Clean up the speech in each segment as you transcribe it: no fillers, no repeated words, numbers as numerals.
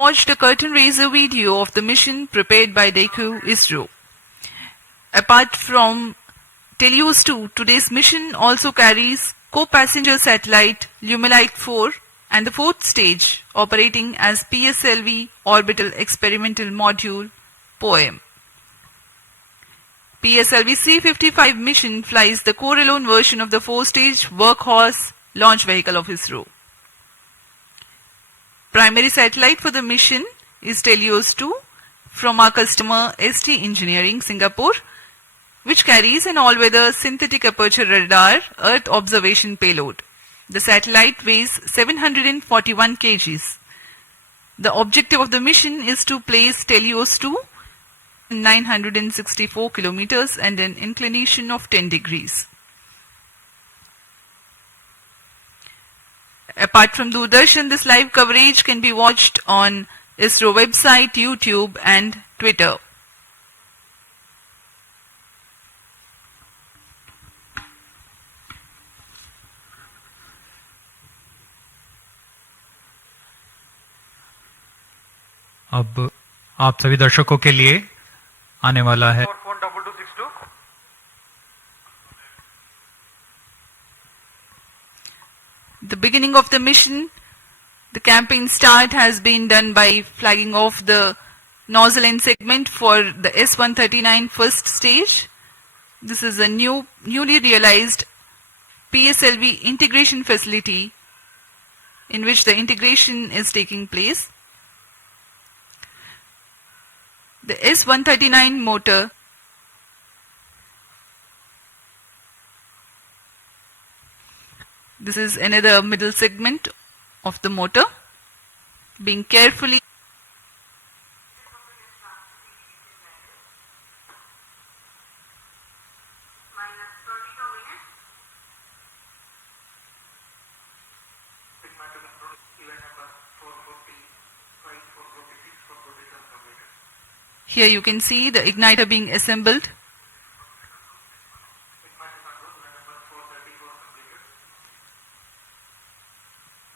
Watched a curtain raiser video of the mission prepared by DECU ISRO. Apart from TeLEOS-2, today's mission also carries co-passenger satellite Liftoff and the fourth stage operating as PSLV Orbital Experimental Module POEM. PSLV-C55 mission flies the core-alone version of the four-stage workhorse launch vehicle of ISRO. Primary satellite for the mission is TeLEOS-2 from our customer ST Engineering, Singapore, which carries an all-weather synthetic aperture radar Earth observation payload. The satellite weighs 741 kgs. The objective of the mission is to place TeLEOS-2 in 964 kilometers and an inclination of 10 degrees. Apart from Doordarshan, this live coverage can be watched on ISRO website, YouTube and Twitter. अब आप सभी दर्शकों के लिए आने वाला है The beginning of the mission, the campaign start has been done by flagging off the nozzle end segment for the S139 first stage. This is a newly realized PSLV integration facility in which the integration is taking place. The S139 motor this is another middle segment of the motor being carefully Here you can see the igniter being assembled.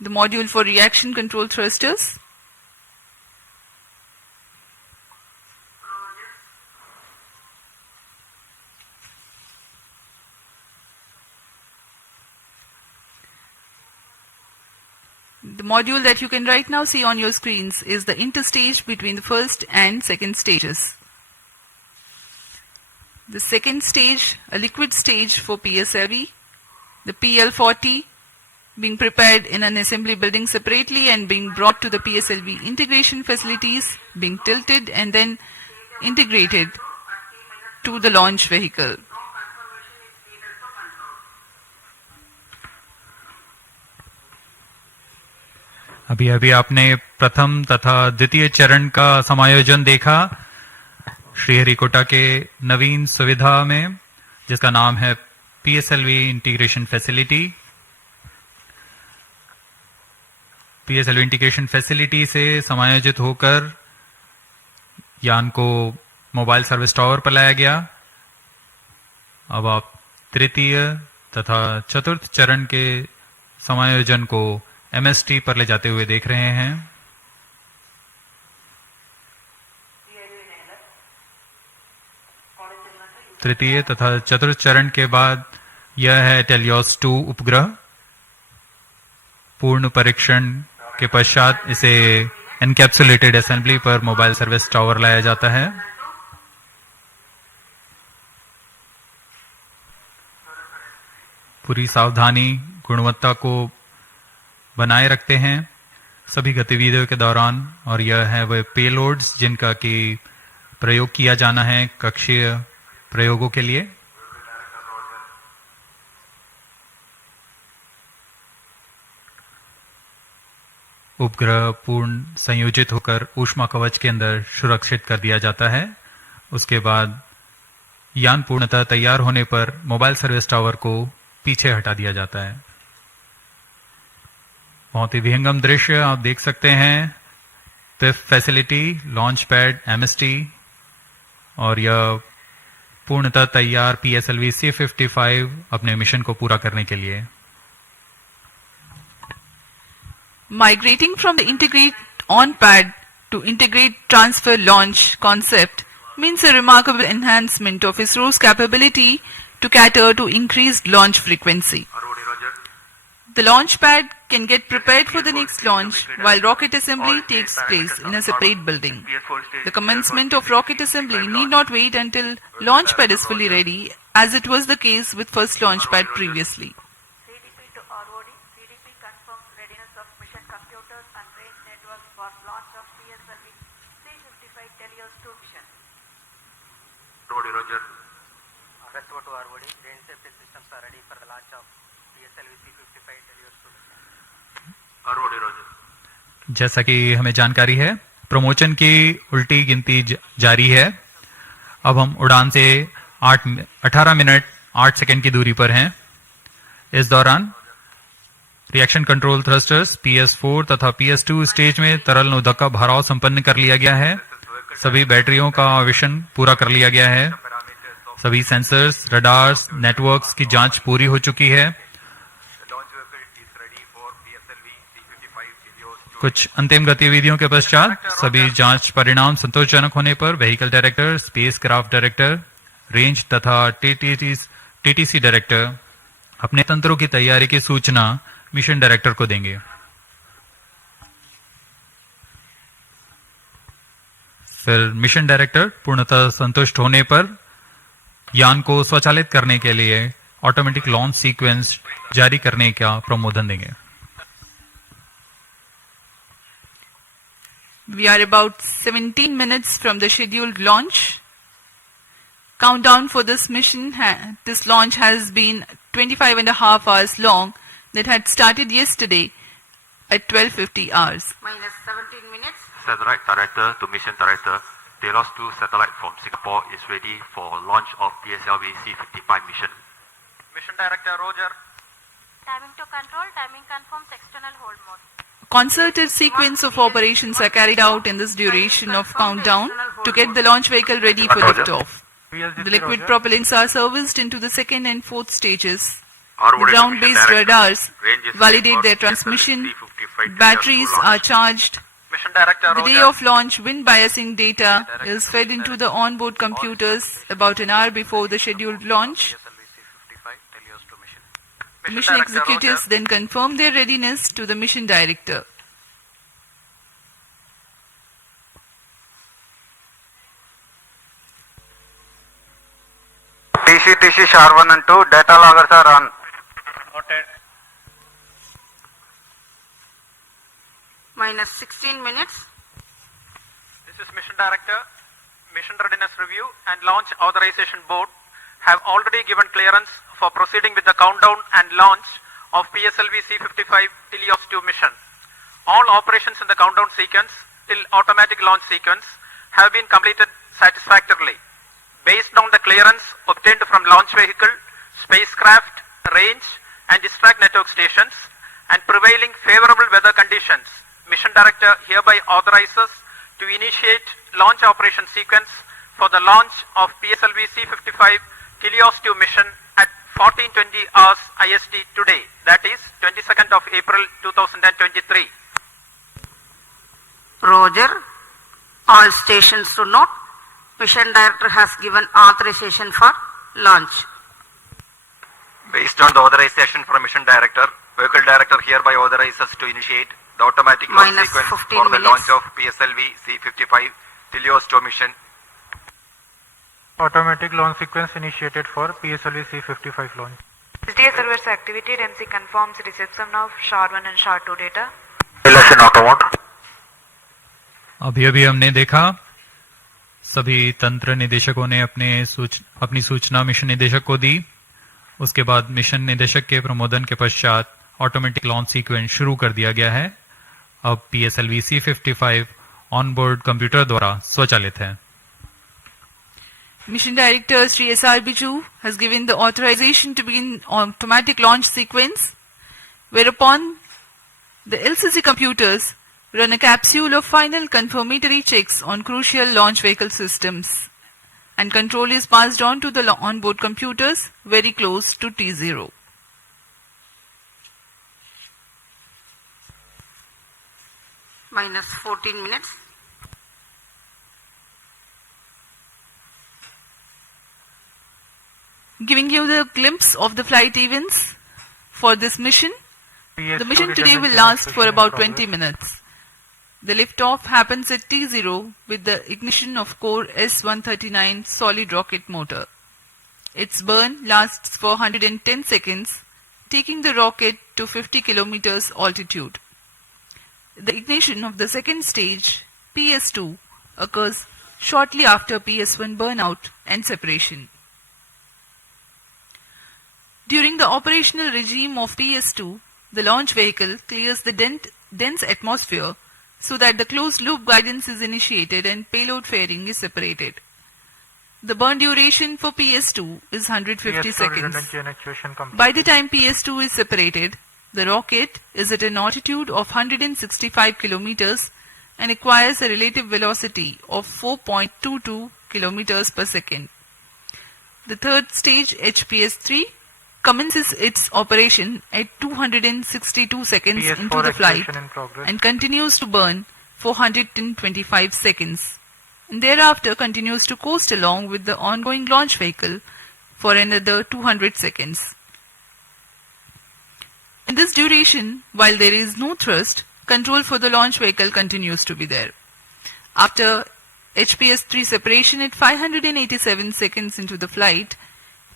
The module for reaction control thrusters. The module that you can right now see on your screens is the interstage between the first and second stages. The second stage, a liquid stage for PSLV, the PL40 being prepared in an assembly building separately and being brought to the PSLV integration facilities, being tilted and then integrated to the launch vehicle. अभी अभी आपने प्रथम तथा द्वितीय चरण का समायोजन देखा श्रीहरिकोटा के नवीन सुविधा में, जिसका नाम है PSLV integration facility. PSLV integration facility से समायोजित होकर यान को मोबाइल सर्विस टावर पर लाया गया। अब आप तृतीय तथा चतुर्थ चरण के समायोजन को MST पर ले जाते हुए देख रहे हैं। तृतीय तथा चतुर्थ चरण के बाद यह है TeLEOS-2 उपग्रह। पूर्ण परीक्षण के पश्चात इसे एनकैप्सुलेटेड असेंबली पर मोबाइल सर्विस टावर लाया जाता है। पूरी सावधानी, गुणवत्ता को बनाए रखते हैं सभी गतिविधियों के दौरान, और यह है वह पेलोड्स जिनका कि प्रयोग किया जाना है कक्षीय प्रयोगों के लिए। उपग्रह पूर्ण संयोजित होकर ऊष्मा कवच के अंदर सुरक्षित कर दिया जाता है। उसके बाद यान पूर्णतः तैयार होने पर मोबाइल सर्विस टावर को पीछे हटा दिया जाता है। बहुत ही विहंगम दृश्य आप देख सकते हैं। PIFF facility, launch pad, MST और यह पूर्णतः तैयार PSLV-C55 अपने मिशन को पूरा करने के लिए। Migrating from the integrate on pad to integrate transfer launch concept means a remarkable enhancement of ISRO's capability to cater to increased launch frequency. The launch pad can get prepared for the next launch while rocket assembly takes place in a separate building. The commencement of rocket assembly need not wait until launch pad is fully ready, as it was the case with first launch pad previously. CDP to ROD. CDP confirms readiness of mission computers and range networks for launch of PSLV-C55 TeLEOS-2 mission. Roger. SO to ROD. Range safety systems are ready for the launch of PSLV-C55 TeLEOS-2 mission. Roger. जैसा कि हमें जानकारी है, promotion की उल्टी गिनती जारी है। अब हम उड़ान से 18 मिनट 8 सेकंड की दूरी पर हैं। इस दौरान रिएक्शन कंट्रोल थ्रस्टर्स PS4 तथा PS2 स्टेज में तरल नोदक का भराव संपन्न कर लिया गया है। सभी बैटरियों का आवेशन पूरा कर लिया गया है। सभी सेंसर्स, रडार्स, नेटवर्क्स की जांच पूरी हो चुकी है। कुछ अंतिम गतिविधियों के पश्चात सभी जांच परिणाम संतोषजनक होने पर vehicle director, space craft director, range तथा टीटीसी डायरेक्टर अपने तंत्रों की तैयारी की सूचना मिशन डायरेक्टर को देंगे। फिर मिशन डायरेक्टर पूर्णतः संतुष्ट होने पर यान को स्वचालित करने के लिए ऑटोमेटिक लॉन्च सीक्वेंस जारी करने का प्रमोदन देंगे। We are about 17 minutes from the scheduled launch. Countdown for this mission, this launch has been 25 and a half hours long, that had started yesterday at 12:50 hours. Minus 17 minutes. Satellite Director to Mission Director, TeLEOS-2 satellite from Singapore is ready for launch of PSLV-C55 mission. Mission Director Roger. Timing to control. Timing confirms external hold mode. Concerted sequence of operations are carried out in this duration of countdown to get the launch vehicle ready for liftoff. The liquid propellants are serviced into the second and fourth stages. The ground-based radars validate their transmission. Batteries are charged. Mission Director The Roger. day of launch, wind biasing data is fed into the onboard computers about an hour before the scheduled launch. PSLV-C55 TeLEOS-2 mission. The mission executives then confirm their readiness to the mission director. SDSC-SHAR 1 and 2 data loggers are on. Noted. Minus 16 minutes. This is Mission Director. Mission Readiness Review and Launch Authorization Board have already given clearance for proceeding with the countdown and launch of PSLV-C55 TeLEOS-2 mission. All operations in the countdown sequence till automatic launch sequence have been completed satisfactorily. Based on the clearance obtained from launch vehicle, spacecraft, range and distract network stations and prevailing favorable weather conditions, Mission Director hereby authorizes to initiate launch operation sequence for the launch of PSLV-C55 TeLEOS-2 mission at 14:20 hours IST today, that is 22nd of April 2023. Roger. All stations to note. Mission Director has given authorization for launch. Based on the authorization from Mission Director, Vehicle Director hereby authorizes to initiate the automatic launch Minus sequence 15 for the minutes. launch of PSLV-C55 TeLEOS-2 mission. Automatic launch sequence initiated for PSLV-C55 launch. SDA servers activated. MC confirms reception of SHAR 1 and SHAR 2 data. Election automod. अभी हमने देखा सभी तंत्र निदेशकों ने अपनी सूचना mission निदेशक को दी। उसके बाद मिशन निदेशक के प्रमोदन के पश्चात ऑटोमेटिक लॉन्च सीक्वेंस शुरू कर दिया गया है। अब PSLV-C55 ऑनबोर्ड कंप्यूटर द्वारा स्वचालित है। Mission Director Sri S.R. Biju has given the authorization to begin automatic launch sequence, whereupon the LCC computers run a capsule of final confirmatory checks on crucial launch vehicle systems, and control is passed on to the onboard computers very close to T0. Minus 14 minutes. Giving you the glimpse of the flight events for this mission. The mission today will last for about 20 minutes. The liftoff happens at T0 with the ignition of core S-139 solid rocket motor. Its burn lasts for 110 seconds, taking the rocket to 50 kilometers altitude. The ignition of the second stage, PS2, occurs shortly after PS1 burnout and separation. During the operational regime of PS2, the launch vehicle clears the dense atmosphere so that the closed loop guidance is initiated and payload fairing is separated. The burn duration for PS2 is 150 seconds. By the time PS2 is separated, the rocket is at an altitude of 165 kilometers and acquires a relative velocity of 4.22 kilometers per second. The third stage, HPS-3, commences its operation at 262 seconds into the flight and continues to burn for 125 seconds. And thereafter continues to coast along with the ongoing launch vehicle for another 200 seconds. In this duration, while there is no thrust, control for the launch vehicle continues to be there. After HPS-3 separation at 587 seconds into the flight,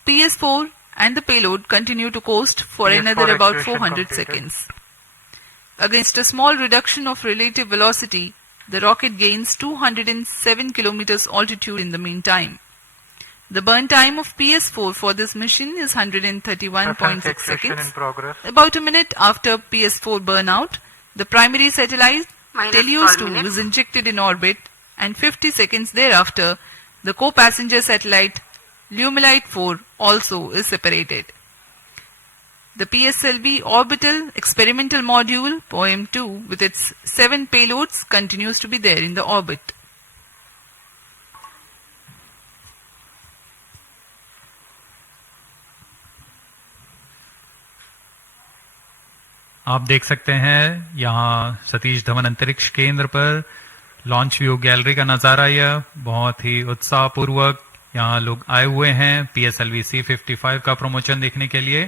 PS4 and the payload continue to coast for another about 400 seconds. Against a small reduction of relative velocity, the rocket gains 207 kilometers altitude in the meantime. The burn time of PS4 for this mission is 131.6 seconds. About a minute after PS4 burnout, the primary satellite TeLEOS-2 is injected in orbit, and 50 seconds thereafter, the co-passenger satellite Lumelite-4 also is separated. The PSLV orbital experimental module POEM-2 with its 7 payloads continues to be there in the orbit. आप देख सकते हैं यहाँ सतीश धवन अंतरिक्ष केंद्र पर launch view gallery का नजारा। यह बहुत ही उत्साहपूर्वक यहाँ लोग आए हुए हैं PSLV-C55 का प्रमोशन देखने के लिए।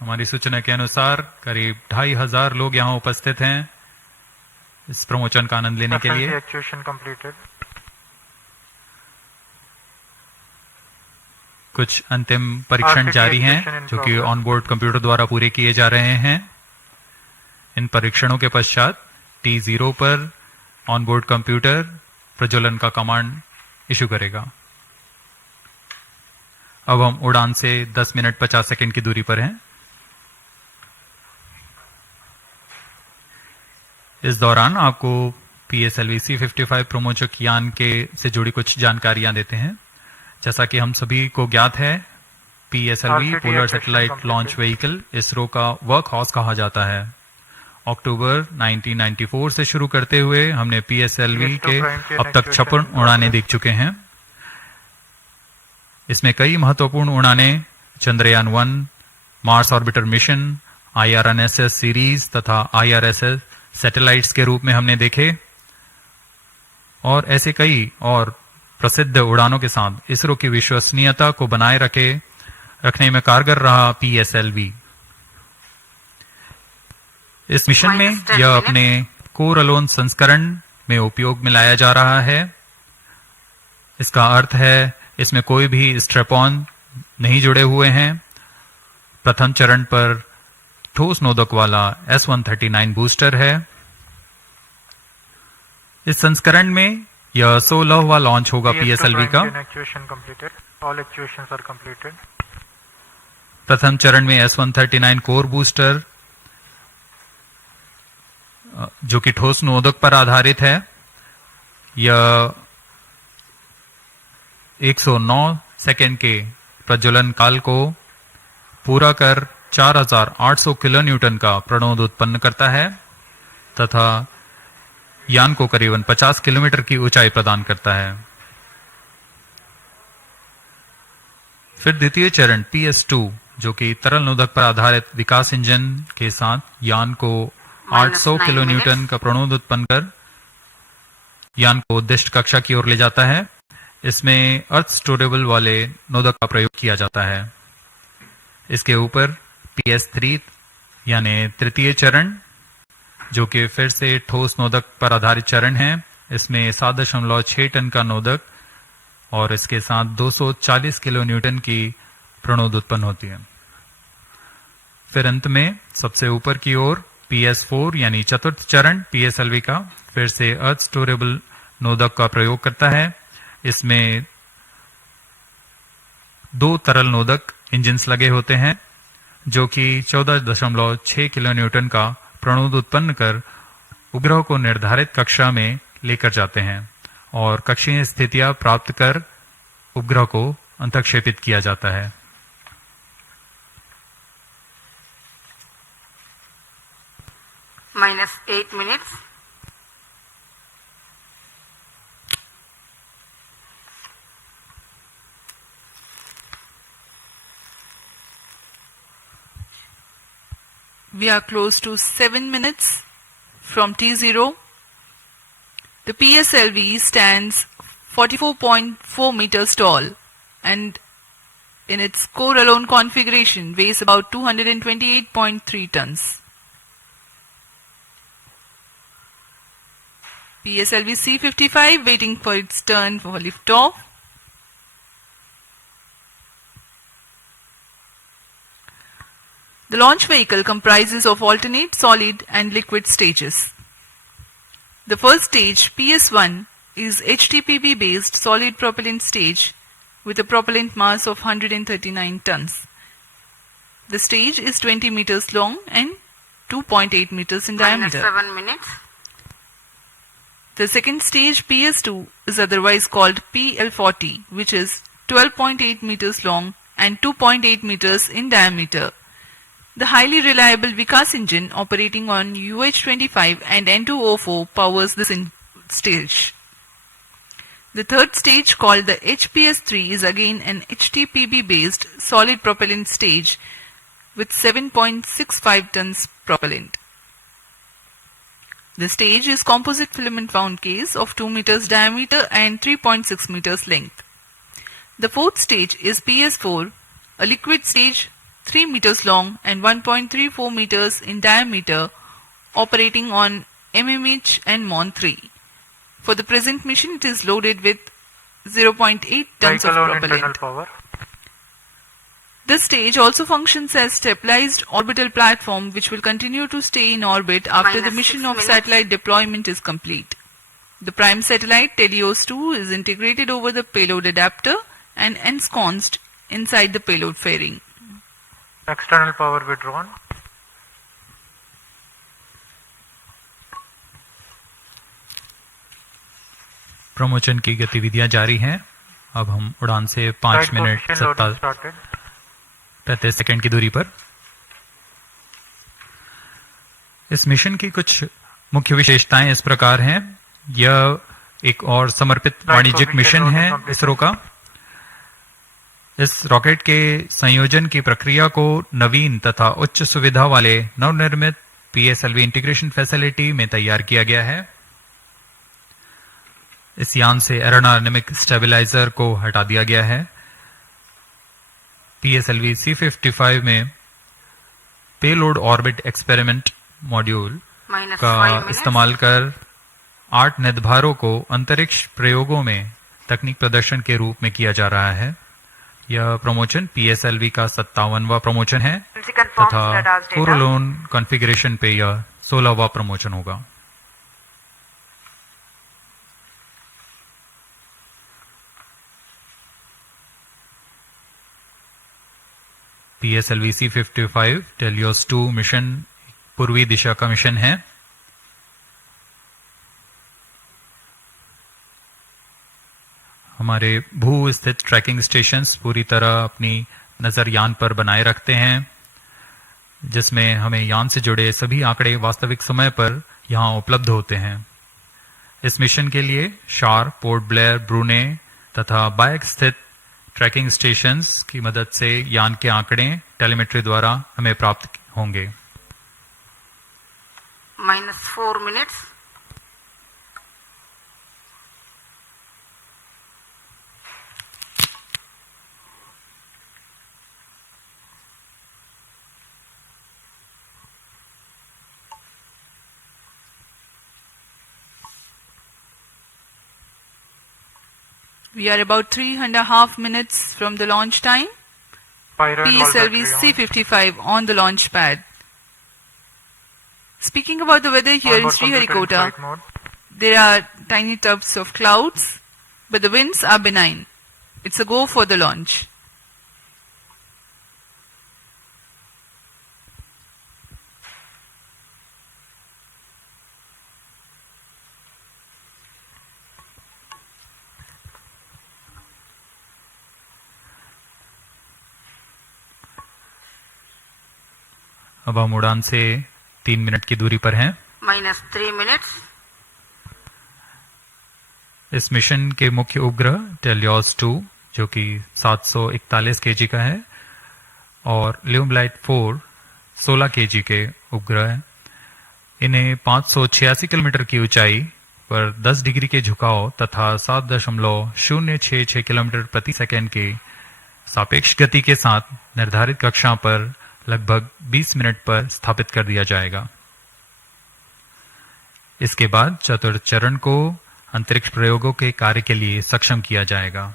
हमारी सूचना के अनुसार करीब 2500 लोग यहाँ उपस्थित हैं इस प्रमोशन का आनंद लेने के लिए। कुछ अंतिम परीक्षण जारी हैं जो कि ऑनबोर्ड कंप्यूटर द्वारा पूरे किए जा रहे हैं। इन परीक्षणों के पश्चात T0 पर ऑनबोर्ड कंप्यूटर प्रज्वलन का कमांड इशू करेगा। अब हम उड़ान से 10 मिनट 50 सेकंड की दूरी पर हैं। इस दौरान आपको PSLV-C55 प्रमोचक यान के से जुड़ी कुछ जानकारियां देते हैं। जैसा कि हम सभी को ज्ञात है, PSLV polar satellite launch vehicle ISRO का वर्क हाउस कहा जाता है। अक्टूबर 1994 से शुरू करते हुए हमने PSLV के अब तक 56 उड़ानें देख चुके हैं। इसमें कई महत्वपूर्ण उड़ानें Chandrayaan 1, Mars orbiter mission, IRNSS series तथा IRSS सैटेलाइट्स के रूप में हमने देखे और ऐसे कई और प्रसिद्ध उड़ानों के साथ इसरो की विश्वसनीयता को बनाए रखने में कारगर रहा PSLV। इस मिशन में यह अपने कोर अलोन संस्करण में उपयोग में लाया जा रहा है। इसका अर्थ है इसमें कोई भी स्ट्रैप-ऑन नहीं जुड़े हुए हैं। प्रथम चरण पर ठोस नोदक वाला S-139 बूस्टर है। इस संस्करण में यह 16वां लॉन्च होगा PSLV का। प्रथम चरण में S-139 कोर बूस्टर जो कि ठोस नोदक पर आधारित है, यह 109 सेकेंड के प्रज्वलन काल को पूरा कर 4800 किलोन्यूटन का प्रणोद उत्पन्न करता है तथा यान को करीबन 50 किलोमीटर की ऊंचाई प्रदान करता है। फिर द्वितीय चरण PS2 जो कि तरल नोदक पर आधारित विकास इंजन के साथ यान को 800 किलोन्यूटन का प्रणोद उत्पन्न कर यान को उद्दिष्ट कक्षा की ओर ले जाता है। इसमें अर्थ स्टोरेबल वाले नोदक का प्रयोग किया जाता है। इसके ऊपर PS3 यानी तृतीय चरण, जो कि फिर से ठोस नोदक पर आधारित चरण है, इसमें 7.6 टन का नोदक और इसके साथ 240 किलो न्यूटन की प्रणोद उत्पन्न होती है। फिर अंत में सबसे ऊपर की ओर PS4 यानी चतुर्थ चरण PSLV का फिर से अर्थ स्टोरेबल नोदक का प्रयोग करता है। इसमें 2 तरल नोदक इंजिन्स लगे होते हैं, जो कि 14.6 किलो न्यूटन का प्रणोद उत्पन्न कर उपग्रह को निर्धारित कक्षा में लेकर जाते हैं और कक्षीय स्थितियां प्राप्त कर उपग्रह को अंतक्षेपित किया जाता है। -8 minutes. We are close to 7 minutes from T0. The PSLV stands 44.4 meters tall and in its core alone configuration weighs about 228.3 tons. PSLV-C55 waiting for its turn for liftoff. The launch vehicle comprises of alternate solid and liquid stages. The first stage, PS1, is HTPB based solid propellant stage with a propellant mass of 139 tons. The stage is 20 meters long and 2.8 meters in diameter. -7 minutes. The second stage, PS2, is otherwise called PL40, which is 12.8 meters long and 2.8 meters in diameter. The highly reliable Vikas engine operating on UH-25 and N2O4 powers this stage. The third stage, called the HPS-3, is again an HTPB based solid propellant stage with 7.65 tons propellant. The stage is composite filament wound case of 2 meters diameter and 3.6 meters length. The fourth stage is PS4, a liquid stage 3 meters long and 1.34 meters in diameter, operating on MMH and MON3. For the present mission, it is loaded with 0.8 tons of propellant. Power. This stage also functions as stabilized orbital platform, which will continue to stay in orbit after the mission of satellite deployment is complete. The prime satellite TeLEOS-2 is integrated over the payload adapter and ensconced inside the payload fairing. External power withdrawn. Promotion की गतिविधियां जारी हैं। अब हम उड़ान से 5 minute 35 second की दूरी पर। इस मिशन की कुछ मुख्य विशेषताएं इस प्रकार हैं। यह एक और समर्पित वाणिज्यिक मिशन है इसरो का। इस रॉकेट के संयोजन की प्रक्रिया को नवीन तथा उच्च सुविधा वाले नवनिर्मित PSLV इंटीग्रेशन फैसिलिटी में तैयार किया गया है। इस यान से एरोडायनेमिक स्टेबलाइजर को हटा दिया गया है। PSLV-C55 में पेलोड ऑर्बिट एक्सपेरिमेंट मॉड्यूल का इस्तेमाल कर 8 निर्धारों को अंतरिक्ष प्रयोगों में तकनीक प्रदर्शन के रूप में किया जा रहा है। यह प्रमोशन PSLV का 57वां प्रमोशन है तथा कोरोलोन कॉन्फ़िगरेशन पे यह 16वां प्रमोशन होगा। PSLV-C55 TeLEOS-2 मिशन पूर्वी दिशा का मिशन है। हमारे भू स्थित ट्रैकिंग स्टेशंस पूरी तरह अपनी नजर यान पर बनाए रखते हैं, जिसमें हमें यान से जुड़े सभी आंकड़े वास्तविक समय पर यहां उपलब्ध होते हैं। इस मिशन के लिए शार, पोर्ट ब्लेयर, ब्रूने तथा बायक स्थित ट्रैकिंग स्टेशंस की मदद से यान के आंकड़े टेलीमेट्री द्वारा हमें प्राप्त होंगे। -4 minutes. We are about 3.5 minutes from the launch time. Pyro and wall battery on. PSLV-C55 on the launch pad. Speaking about the weather here in Onboard computer in Sriharikota, flight mode. there are tiny tufts of clouds, but the winds are benign. It's a go for the launch. अब हम उड़ान से 3 minute की दूरी पर हैं। minus 3 minutes. इस mission के मुख्य उपग्रह TeLEOS-2 जो कि 741 kg का है और ल्यूमलाइट 4 16 kg के उपग्रह हैं। इन्हें 586 किलोमीटर की ऊंचाई पर 10 डिग्री के झुकाव तथा 7.066 किलोमीटर प्रति सेकंड के सापेक्ष गति के साथ निर्धारित कक्षा पर लगभग 20 मिनट पर स्थापित कर दिया जाएगा। इसके बाद चतुर्थ चरण को अंतरिक्ष प्रयोगों के कार्य के लिए सक्षम किया जाएगा।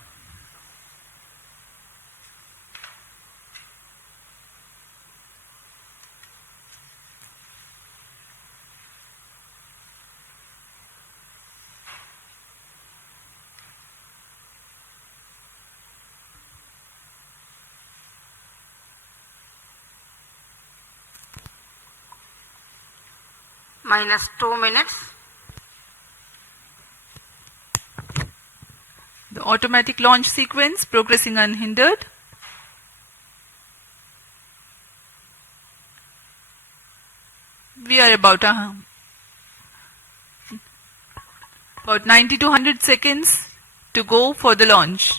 Minus 2 minutes. The automatic launch sequence progressing unhindered. We are about 90 to 100 seconds to go for the launch.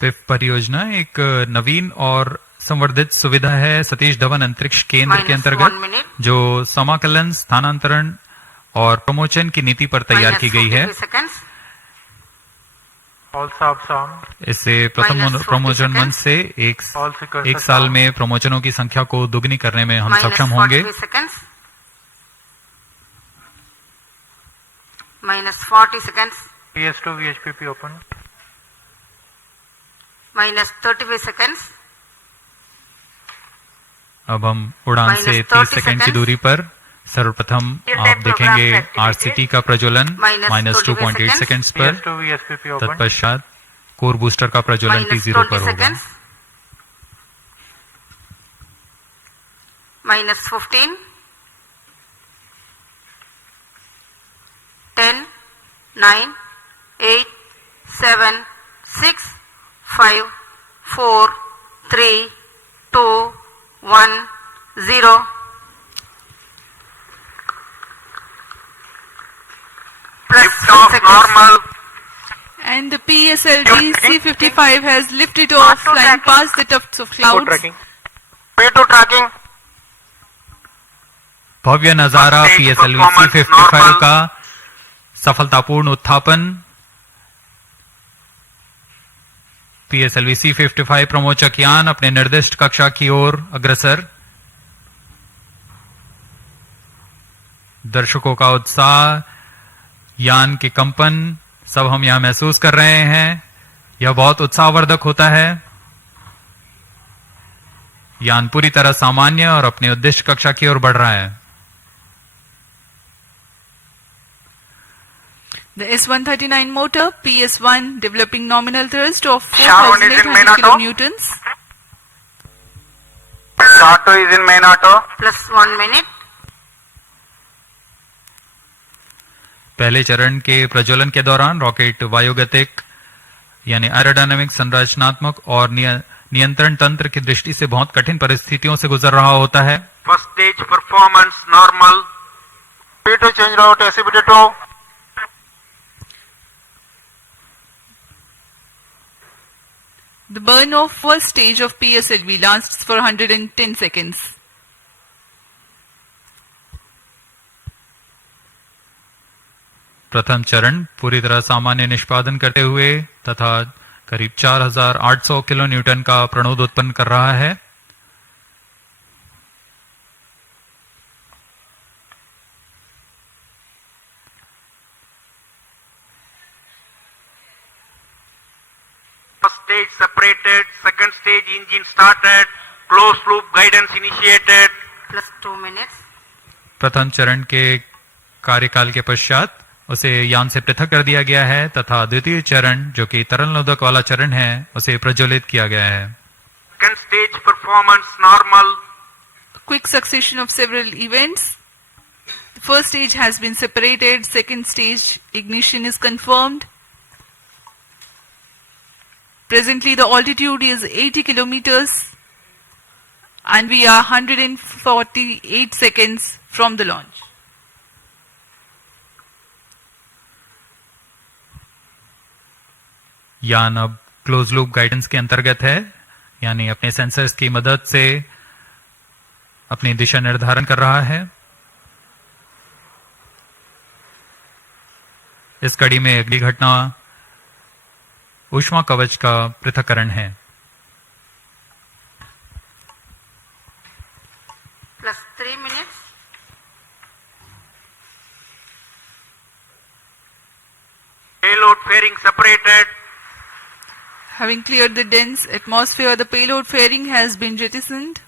PIFF परियोजना एक नवीन और संवर्धित सुविधा है सतीश धवन अंतरिक्ष केंद्र के Minus 1 अंतर्गत minute. जो समाकलन, स्थानांतरण और प्रमोशन की नीति पर तैयार Minus की गई है। 43 seconds. All subs on. इससे प्रथम Minus 40 प्रमोशन मंच seconds. से All seekers एक are साल on. में प्रमोशनों की संख्या को दुगनी करने में हम Minus सक्षम होंगे। 43 seconds. Minus 40 seconds. PS2 VHPP open. Minus 35 seconds. अब हम उड़ान Minus से 30 30 सेकंड की seconds. दूरी पर सर्वप्रथम आप देखेंगे आरसीटी का प्रज्वलन Minus माइनस 2.8 seconds. सेकंड्स पर। PS2 VSPP open. तत्पश्चात कोर बूस्टर का प्रज्वलन Minus T0 पर 20 होगा। seconds. Minus 15. 10, 9, 8, 7, 6, 5, 4, 3, 2, 1, 0. Plus 1 seconds. And the PSLV-C55 has lifted off, flying past the tufts of clouds. P2 tracking. भव्य नजारा PSLV-C55 का सफलतापूर्ण उत्थापन। PSLV-C55 प्रमोचक यान अपने निर्दिष्ट कक्षा की ओर अग्रसर। दर्शकों का उत्साह, यान के कंपन सब हम यहां महसूस कर रहे हैं। यह बहुत उत्साहवर्धक होता है। यान पूरी तरह सामान्य और अपने उद्दिष्ट कक्षा की ओर बढ़ रहा है। The S139 motor, PS1, developing nominal thrust of SHAR 1 is in main 4,800 auto. kilonewtons. SHAR 2 is in main auto. Plus 1 minute. पहले चरण के प्रज्वलन के दौरान रॉकेट वायुगतिक यानी एरोडायनामिक, संरचनात्मक और नियंत्रण तंत्र की दृष्टि से बहुत कठिन परिस्थितियों से गुजर रहा होता है। First stage performance normal. P2 change route SCBD2. The burn of first stage of PSLV lasts for 110 seconds. प्रथम चरण पूरी तरह सामान्य निष्पादन करते हुए तथा करीब 4800 किलो न्यूटन का प्रणोद उत्पन्न कर रहा है। First stage separated, second stage engine started, closed loop guidance initiated. Plus 2 minutes. प्रथम चरण के कार्यकाल के पश्चात उसे यान से पृथक कर दिया गया है तथा द्वितीय चरण जो कि तरल नोदक वाला चरण है उसे प्रज्वलित किया गया है। Second stage performance normal. Quick succession of several events. The first stage has been separated, second stage ignition is confirmed. Presently the altitude is 80 kilometers and we are 148 seconds from the launch. यान अब close loop guidance के अंतर्गत है, यानी अपने sensors की मदद से अपनी दिशा निर्धारण कर रहा है। इस कड़ी में अगली घटना ऊष्मा कवच का पृथक्करण है। Plus 3 minutes. Payload fairing separated. Having cleared the dense atmosphere, the payload fairing has been jettisoned.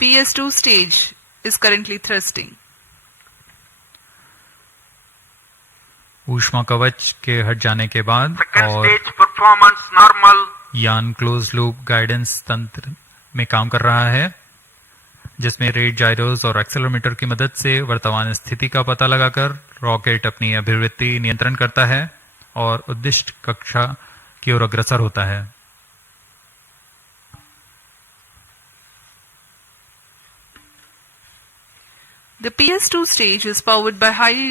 PS2 stage is currently thrusting. ऊष्मा कवच के हट जाने के बाद Second और stage performance normal. यान क्लोज लूप गाइडेंस तंत्र में काम कर रहा है, जिसमें रेट जायरोस और एक्सेलेरोमीटर की मदद से वर्तमान स्थिति का पता लगाकर रॉकेट अपनी अभिवृत्ति नियंत्रण करता है और उद्दिष्ट कक्षा की ओर अग्रसर होता है। The PS2 stage is powered by highly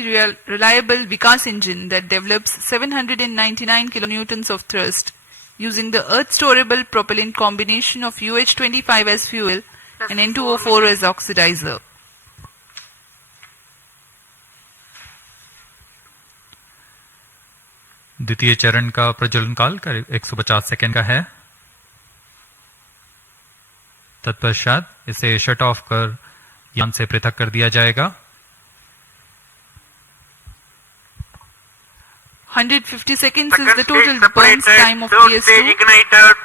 reliable Vikas engine that develops 799 kilonewtons of thrust using the earth-storable propellant combination of UH-25 as fuel and N2O4 as oxidizer. द्वितीय चरण का प्रज्वलन काल करीब 150 सेकेंड का है। तत्पश्चात इसे शट ऑफ कर यान से पृथक कर दिया जाएगा। 150 seconds is Second the total stage burn separated. time of Third stage PS2. ignited.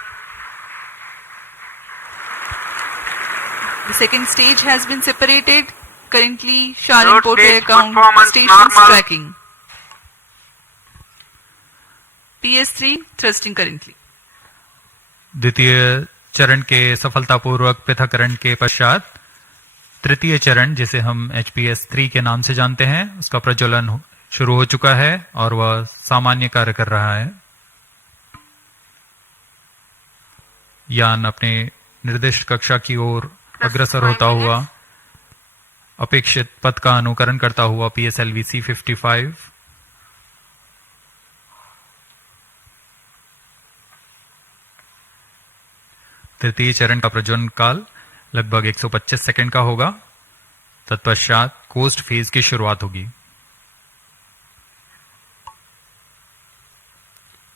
The second stage has been separated. Currently, SHAR Third imported stage account performance stations normal. tracking. PS3 thrusting currently. द्वितीय चरण के सफलतापूर्वक पृथक्करण के पश्चात तृतीय चरण, जिसे हम HPS-3 के नाम से जानते हैं, उसका प्रज्वलन शुरू हो चुका है और वह सामान्य कार्य कर रहा है। यान अपने निर्दिष्ट कक्षा की ओर अग्रसर होता हुआ अपेक्षित पथ का अनुकरण करता हुआ PSLV-C55 तृतीय चरण का प्रज्वलन काल लगभग 125 सेकंड का होगा। तत्पश्चात कोस्ट फेज की शुरुआत होगी।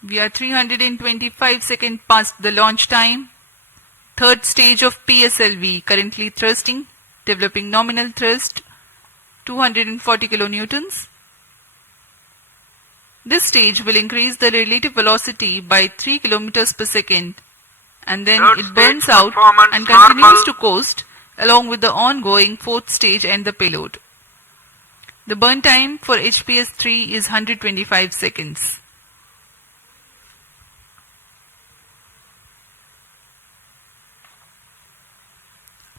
We are 325 seconds past the launch time. Third stage of PSLV currently thrusting, developing nominal thrust 240 kilonewtons. This stage will increase the relative velocity by 3 kilometers per second, and then Third it burns stage out performance and continues normal. to coast along with the ongoing fourth stage and the payload. The burn time for HPS-3 is 125 seconds.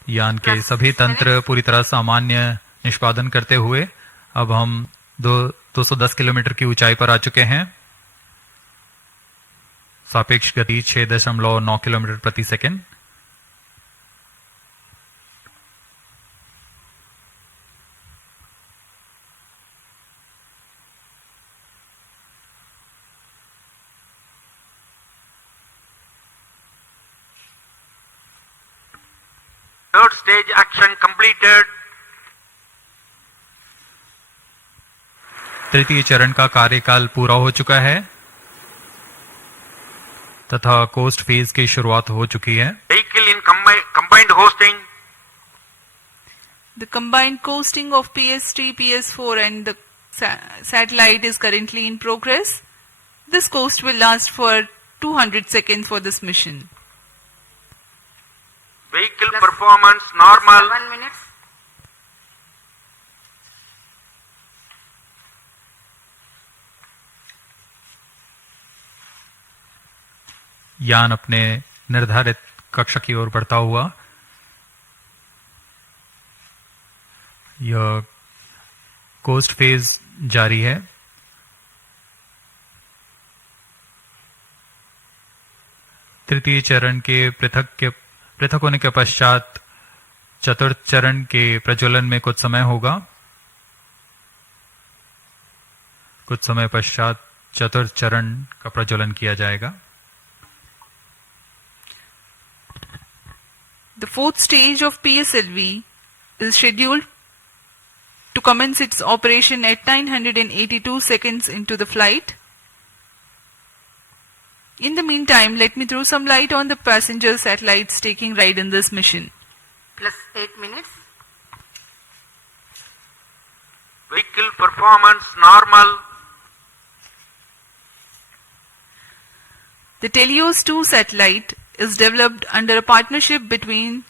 यान के सभी तंत्र पूरी तरह सामान्य निष्पादन करते हुए अब हम 210 किलोमीटर की ऊंचाई पर आ चुके हैं। सापेक्ष गति 6.9 किलोमीटर प्रति सेकंड। stage action completed. तृतीय चरण का कार्यकाल पूरा हो चुका है तथा कोस्ट फेज की शुरुआत हो चुकी है। Vehicle in combined hosting. The combined coasting of PS3, PS4 and the satellite is currently in progress. This coast will last for 200 seconds for this mission. Vehicle performance normal. 7 minutes. यान अपने निर्धारित कक्षा की ओर बढ़ता हुआ यह कोस्ट फेज जारी है। तृतीय चरण के पृथक होने के पश्चात चतुर्थ चरण के प्रज्वलन में कुछ समय होगा। कुछ समय पश्चात चतुर्थ चरण का प्रज्वलन किया जाएगा। The fourth stage of PSLV is scheduled to commence its operation at 982 seconds into the flight. In the meantime, let me throw some light on the passenger satellites taking ride in this mission. Plus 8 minutes. Vehicle performance normal. The TeLEOS-2 satellite is developed under a partnership between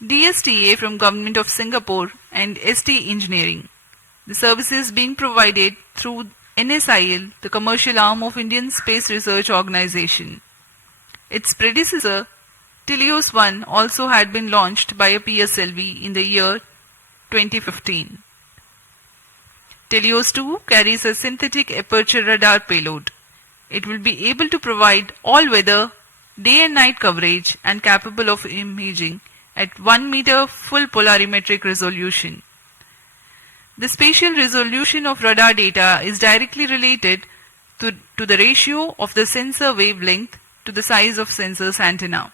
DSTA from Government of Singapore and ST Engineering. The services being provided through NSIL, the commercial arm of Indian Space Research Organization. Its predecessor, TeLEOS-1, also had been launched by a PSLV in the year 2015. TeLEOS-2 carries a synthetic aperture radar payload. It will be able to provide all-weather, day and night coverage and capable of imaging at 1 meter full polarimetric resolution. The spatial resolution of radar data is directly related to the ratio of the sensor wavelength to the size of sensor's antenna.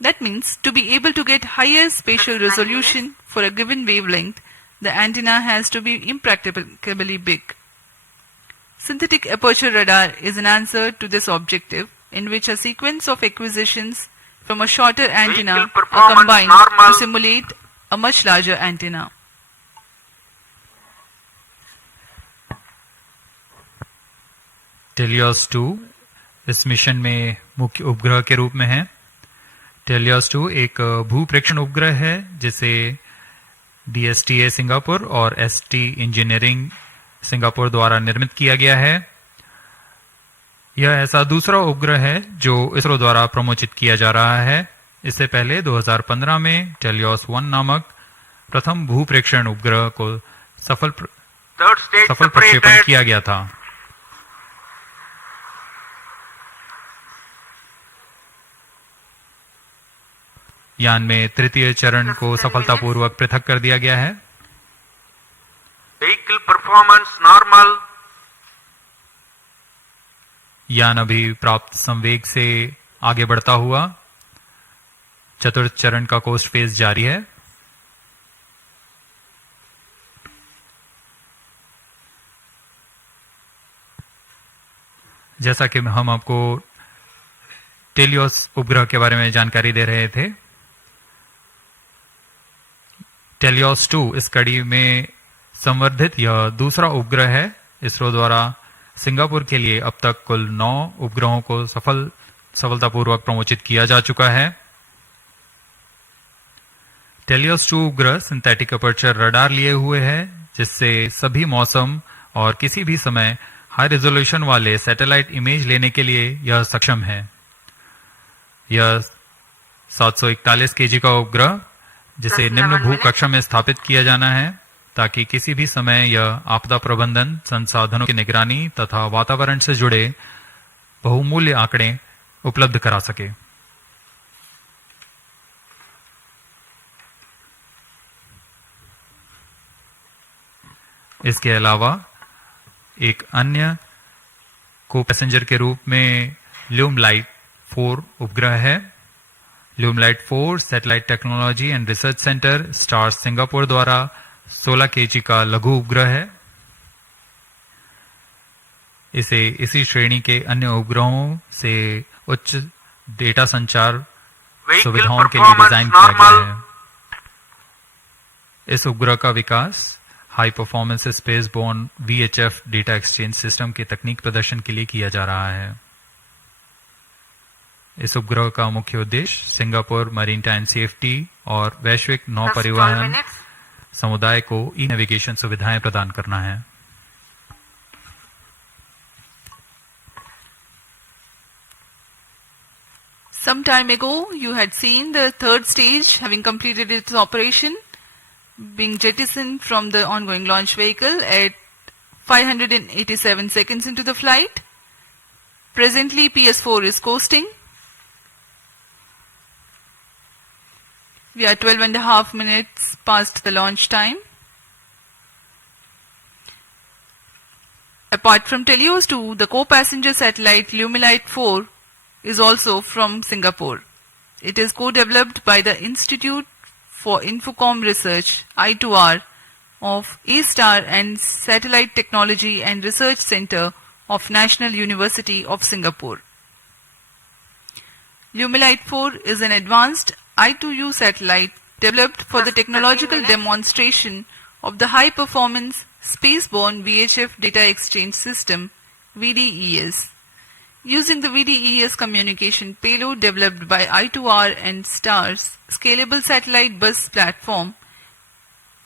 That means to be able to get higher spatial resolution for a given wavelength, the antenna has to be impracticably big. Synthetic aperture radar is an answer to this objective, in which a sequence of acquisitions from a shorter antenna are combined to simulate a much larger antenna. TeLEOS-2 इस mission में मुख्य उपग्रह के रूप में है। TeLEOS-2 एक भूप्रेक्षण उपग्रह है जिसे DSTA सिंगापुर और ST इंजीनियरिंग सिंगापुर द्वारा निर्मित किया गया है। यह ऐसा दूसरा उपग्रह है जो इसरो द्वारा प्रमोचित किया जा रहा है। इससे पहले 2015 में TeLEOS-1 नामक प्रथम भूप्रेक्षण उपग्रह को सफल प्रक्षेपण किया गया था। यान में तृतीय चरण को सफलतापूर्वक पृथक कर दिया गया है। Vehicle performance normal. यान अभी प्राप्त संवेग से आगे बढ़ता हुआ चतुर्थ चरण का कोस्ट फेज जारी है। जैसा कि हम आपको TeLEOS उपग्रह के बारे में जानकारी दे रहे थे, TeLEOS-2 इस कड़ी में संवर्धित यह दूसरा उपग्रह है। इसरो द्वारा सिंगापुर के लिए अब तक कुल 9 उपग्रहों को सफलतापूर्वक प्रमोचित किया जा चुका है। TeLEOS-2 उपग्रह सिंथेटिक अपर्चर रडार लिए हुए है, जिससे सभी मौसम और किसी भी समय हाई रेजोल्यूशन वाले सैटेलाइट इमेज लेने के लिए यह सक्षम है। यह 741 केजी का उपग्रह जिसे निम्न भू कक्षा में स्थापित किया जाना है, ताकि किसी भी समय यह आपदा प्रबंधन, संसाधनों की निगरानी तथा वातावरण से जुड़े बहुमूल्य आंकड़े उपलब्ध करा सके। इसके अलावा एक अन्य को पैसेंजर के रूप में ल्यूम लाइट 4 उपग्रह है, ल्यूमलाइट 4 satellite technology and research centre star Singapore द्वारा 16 kg का लघु उपग्रह है। इसे इसी श्रेणी के अन्य उपग्रहों से उच्च डेटा संचार सुविधाओं के लिए डिजाइन किया गया है। इस उपग्रह का विकास high performance space borne VHF data exchange system के तकनीक प्रदर्शन के लिए किया जा रहा है। इस उपग्रह का मुख्य उद्देश्य सिंगापुर मरीनटाइन सेफ्टी और वैश्विक नौ Plus 12 परिवहन minutes. समुदाय को ई नेविगेशन सुविधाएं प्रदान करना है। Some time ago, you had seen the third stage having completed its operation, being jettisoned from the ongoing launch vehicle at 587 seconds into the flight. Presently, PS4 is coasting. We are 12.5 minutes past the launch time. Apart from TeLEOS-2, the co-passenger satellite Lumilite 4 is also from Singapore. It is co-developed by the Institute for Infocom Research I2R of E-STAR and Satellite Technology and Research Center of National University of Singapore. Lumilite 4 is an advanced I2U satellite developed for the technological demonstration of the high-performance spaceborne VHF data exchange system VDES. Using the VDES communication payload developed by I2R and STAR's scalable satellite bus platform,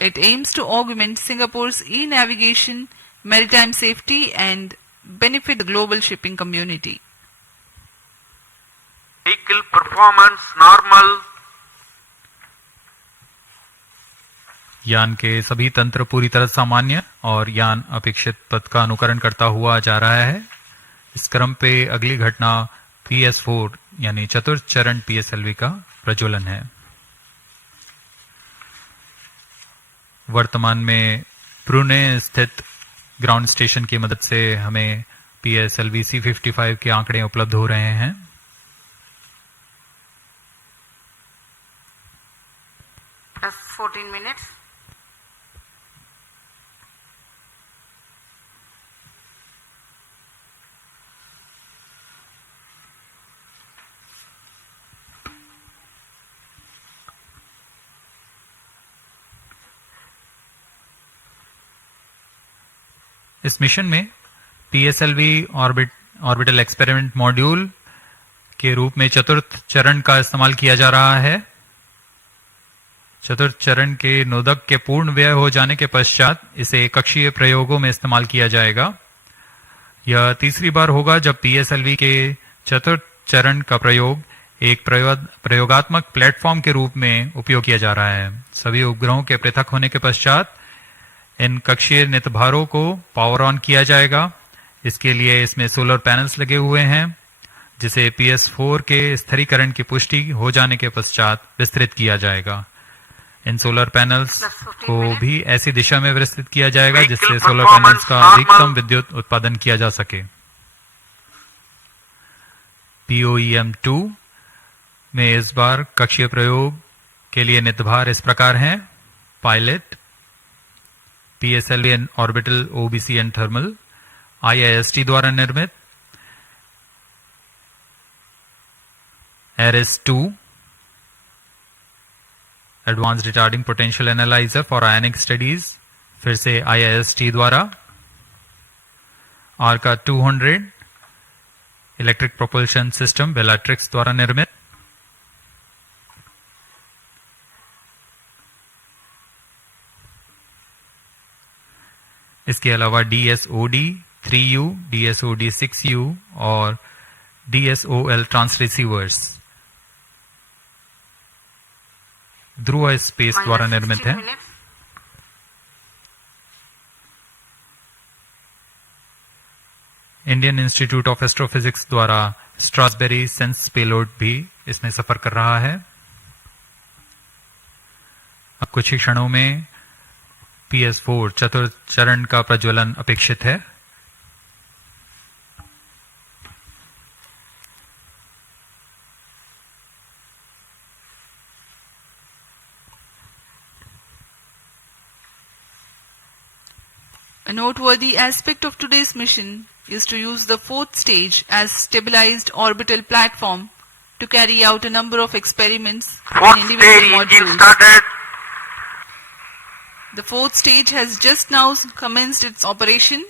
it aims to augment Singapore's e-navigation, maritime safety and benefit the global shipping community. Vehicle performance normal. यान के सभी तंत्र पूरी तरह सामान्य और यान अपेक्षित पथ का अनुकरण करता हुआ जा रहा है। इस क्रम पे अगली घटना PS4 यानी चतुर्थ चरण PSLV का प्रज्वलन है। वर्तमान में पुणे स्थित ग्राउंड स्टेशन की मदद से हमें PSLV-C55 के आंकड़े उपलब्ध हो रहे हैं। Plus 14 minutes. इस मिशन में PSLV ऑर्बिटल एक्सपेरिमेंट मॉड्यूल के रूप में चतुर्थ चरण का इस्तेमाल किया जा रहा है। चतुर्थ चरण के नोदक के पूर्ण व्यय हो जाने के पश्चात इसे कक्षीय प्रयोगों में इस्तेमाल किया जाएगा। यह तीसरी बार होगा जब PSLV के चतुर्थ चरण का प्रयोग एक प्रयोगात्मक प्लेटफॉर्म के रूप में उपयोग किया जा रहा है। सभी उपग्रहों के पृथक होने के पश्चात इन कक्षीय नितभारों को पावर ऑन किया जाएगा। इसके लिए इसमें सोलर पैनल्स लगे हुए हैं, जिसे PS4 के स्थिरीकरण की पुष्टि हो जाने के पश्चात विस्तृत किया जाएगा। इन सोलर पैनल्स को भी ऐसी दिशा में विस्तृत किया जाएगा जिससे सोलर पैनल्स का अधिकतम विद्युत उत्पादन किया जा सके। POEM-2 में इस बार कक्षीय प्रयोग के लिए नितभार इस प्रकार हैं: pilot, PSLV and orbital OBC and thermal, IIST द्वारा निर्मित, ARIS-2 advanced retarding potential analyser for ionic studies, फिर से IIST द्वारा, आर्का 200 इलेक्ट्रिक प्रोपल्शन सिस्टम बेलाट्रिक्स द्वारा निर्मित, इसके अलावा DSOD-3U, DSOD-6U और DSOL ट्रांसरिसीवर्स ध्रुव स्पेस द्वारा निर्मित है। इंडियन इंस्टीट्यूट ऑफ एस्ट्रोफिजिक्स द्वारा स्ट्रासबेरी सेंस पेलोड भी इसमें सफर कर रहा है। अब कुछ ही क्षणों में PS4 चतुर्थ चरण का प्रज्वलन अपेक्षित है। A noteworthy aspect of today's mission is to use the fourth stage as stabilized orbital platform to carry out a number of experiments Fourth in individual stage engine modules. started. The fourth stage has just now commenced its operation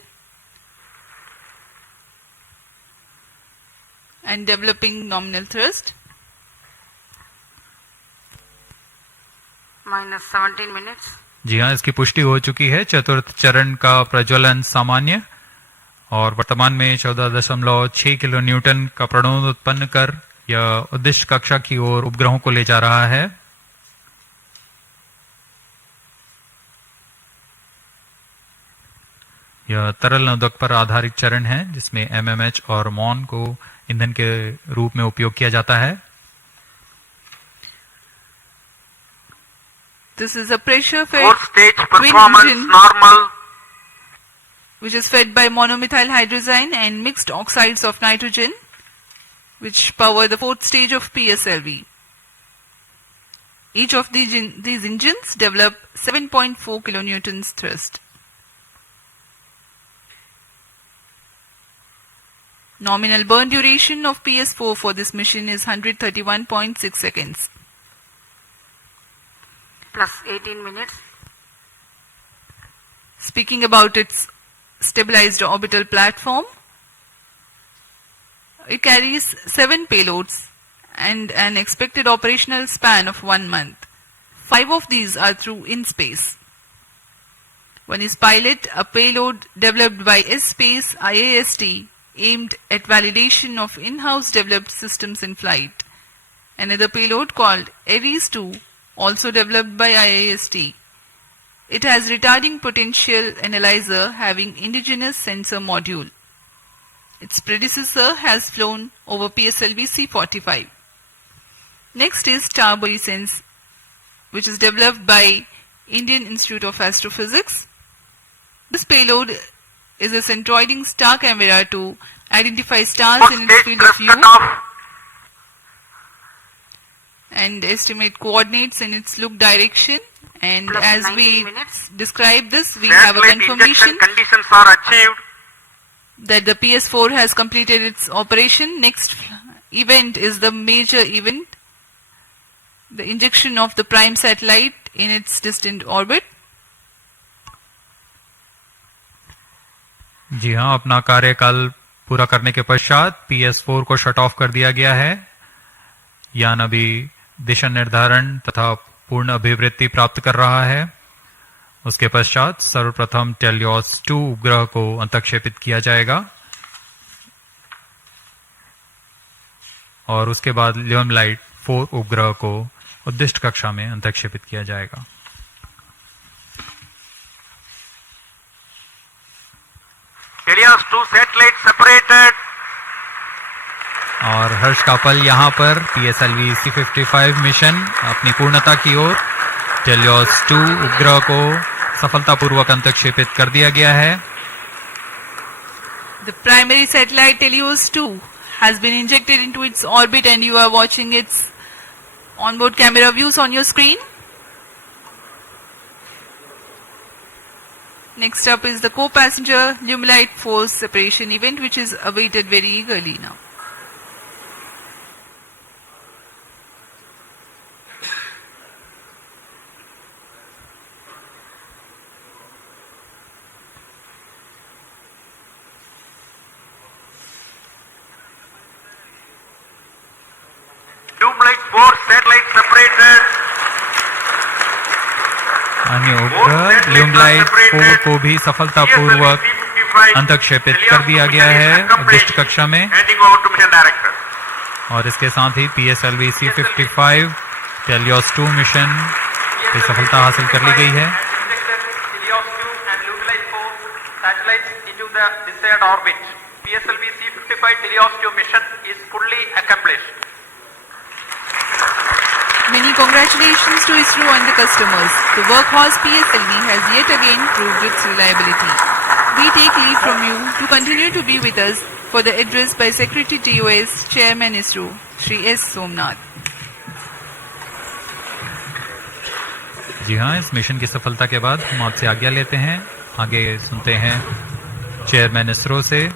and developing nominal thrust. minus 17 minutes. जी हाँ, इसकी पुष्टि हो चुकी है। चतुर्थ चरण का प्रज्वलन सामान्य और वर्तमान में 14.6 किलो न्यूटन का प्रणोद उत्पन्न कर यह उद्दिष्ट कक्षा की ओर उपग्रहों को ले जा रहा है। यह तरल नोदक पर आधारित चरण है जिसमें एमएमएच और मॉन को ईंधन के रूप में उपयोग किया जाता है। This is a pressure fed Fourth stage twin performance engine normal. which is fed by monomethyl hydrazine and mixed oxides of nitrogen, which power the fourth stage of PSLV. Each of these engines develop 7.4 kilonewtons thrust. Nominal burn duration of PS4 for this mission is 131.6 seconds. Plus 18 minutes. Speaking about its stabilized orbital platform, it carries 7 payloads and an expected operational span of 1 month. 5 of these are through in-space. One is Pilot, a payload developed by S-Space IAST aimed at validation of in-house developed systems in flight. Another payload called Ares-2, also developed by IAST. It has retarding potential analyzer having indigenous sensor module. Its predecessor has flown over PSLV-C55. Next is STAR Body Sense, which is developed by Indian Institute of Astrophysics. This payload is a centroiding star camera to identify stars Fourth in its stage field of thrust view off. and estimate coordinates in its look direction. And Plus as 19 we minutes. describe this, we have a Satellite confirmation injection conditions are achieved. that the PS4 has completed its operation. Next event is the major event, the injection of the prime satellite in its distant orbit. जी हाँ, अपना कार्यकाल पूरा करने के पश्चात PS4 को shut off कर दिया गया है। यान अभी दिशा निर्धारण तथा पूर्ण अभिवृत्ति प्राप्त कर रहा है। उसके पश्चात सर्वप्रथम TeLEOS-2 उपग्रह को अंतक्षेपित किया जाएगा और उसके बाद लिमलाइट 4 उपग्रह को उद्दिष्ट कक्षा में अंतक्षेपित किया जाएगा। TeLEOS-2 satellite separated. और हर्ष का पल यहाँ पर PSLV-C55 मिशन अपनी पूर्णता की ओर TeLEOS-2 उपग्रह को सफलतापूर्वक अंतक्षेपित कर दिया गया है। The primary satellite TeLEOS-2 has been injected into its orbit and you are watching its onboard camera views on your screen. Next up is the co-passenger Lumilite force separation event, which is awaited very eagerly now. Lumilite 4 satellite separated. अन्य उपग्रह ल्यूमलाइट 4 को भी सफलतापूर्वक अंतक्षेपित कर दिया गया है उद्दिष्ट कक्षा में। Handing over to mission director. और इसके साथ ही PSLV-C55 TeLEOS-2 मिशन की सफलता हासिल कर ली गई है। TeLEOS-2 and Lumilite 4 satellites into the desired orbit. PSLV-C55 TeLEOS-2 mission is fully accomplished. Many congratulations to ISRO and the customers. The workhorse PSLV has yet again proved its reliability. We take leave from you to continue to be with us for the address by Secretary TOS, Chairman ISRO, Shri S. Somnath. जी हाँ, इस mission की सफलता के बाद हम आपसे आज्ञा लेते हैं। आगे सुनते हैं चेयरमैन इसरो से।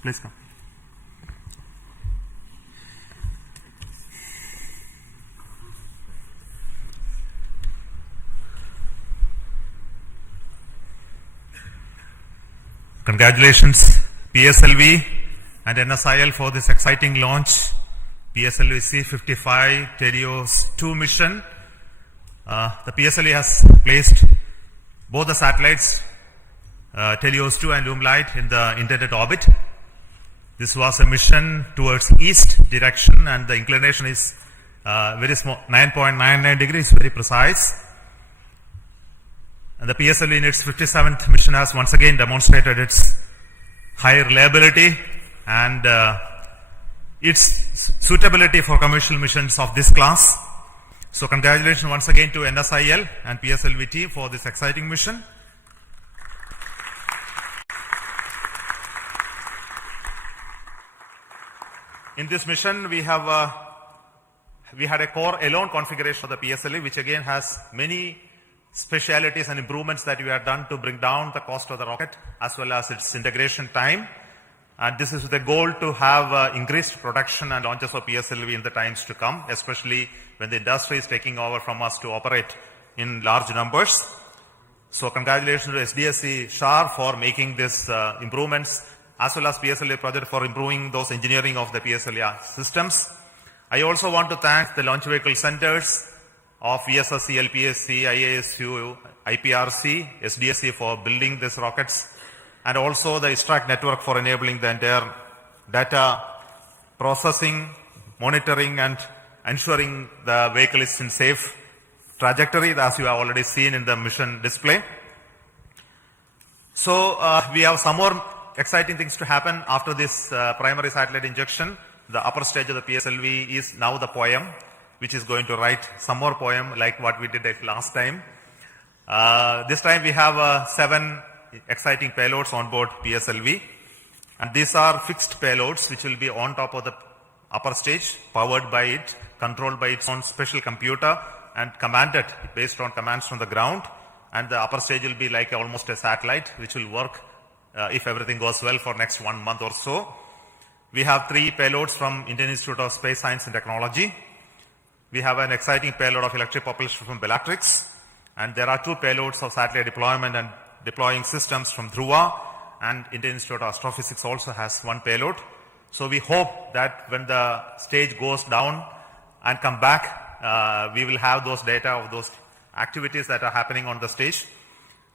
Please come. Congratulations PSLV and NSIL for this exciting launch. PSLV-C55 TeLEOS-2 mission. The PSLV has placed both the satellites TeLEOS-2 and Lumelight in the intended orbit. This was a mission towards east direction and the inclination is very small, 9.99 degrees, very precise. And the PSLV in its 57th mission has once again demonstrated its high reliability and its suitability for commercial missions of this class. So congratulations once again to NSIL and PSLV team for this exciting mission. In this mission, we had a core alone configuration of the PSLV, which again has many specialities and improvements that we have done to bring down the cost of the rocket as well as its integration time. And this is with the goal to have increased production and launches of PSLV in the times to come, especially when the industry is taking over from us to operate in large numbers. So congratulations to SDSC-SHAR for making these improvements, as well as PSLV project for improving those engineering of the PSLV systems. I also want to thank the launch vehicle centers of VSSC, LPSC, IASU, IPRC, SDSC for building these rockets, and also the ISRO network for enabling the entire data processing, monitoring, and ensuring the vehicle is in safe trajectory, as you have already seen in the mission display. So we have some more exciting things to happen after this primary satellite injection. The upper stage of the PSLV is now the poem, which is going to write some more poem like what we did last time. This time we have 7 exciting payloads on board PSLV, and these are fixed payloads which will be on top of the upper stage, powered by it, controlled by its own special computer, and commanded based on commands from the ground. And the upper stage will be like almost a satellite which will work if everything goes well for next 1 month or so. We have 3 payloads from Indian Institute of Space Science and Technology. We have an exciting payload of electric propulsion from Bellatrix, and there are 2 payloads of satellite deployment and deploying systems from Dhruva, and Indian Institute of Astrophysics also has 1 payload. So we hope that when the stage goes down and come back, we will have those data of those activities that are happening on the stage.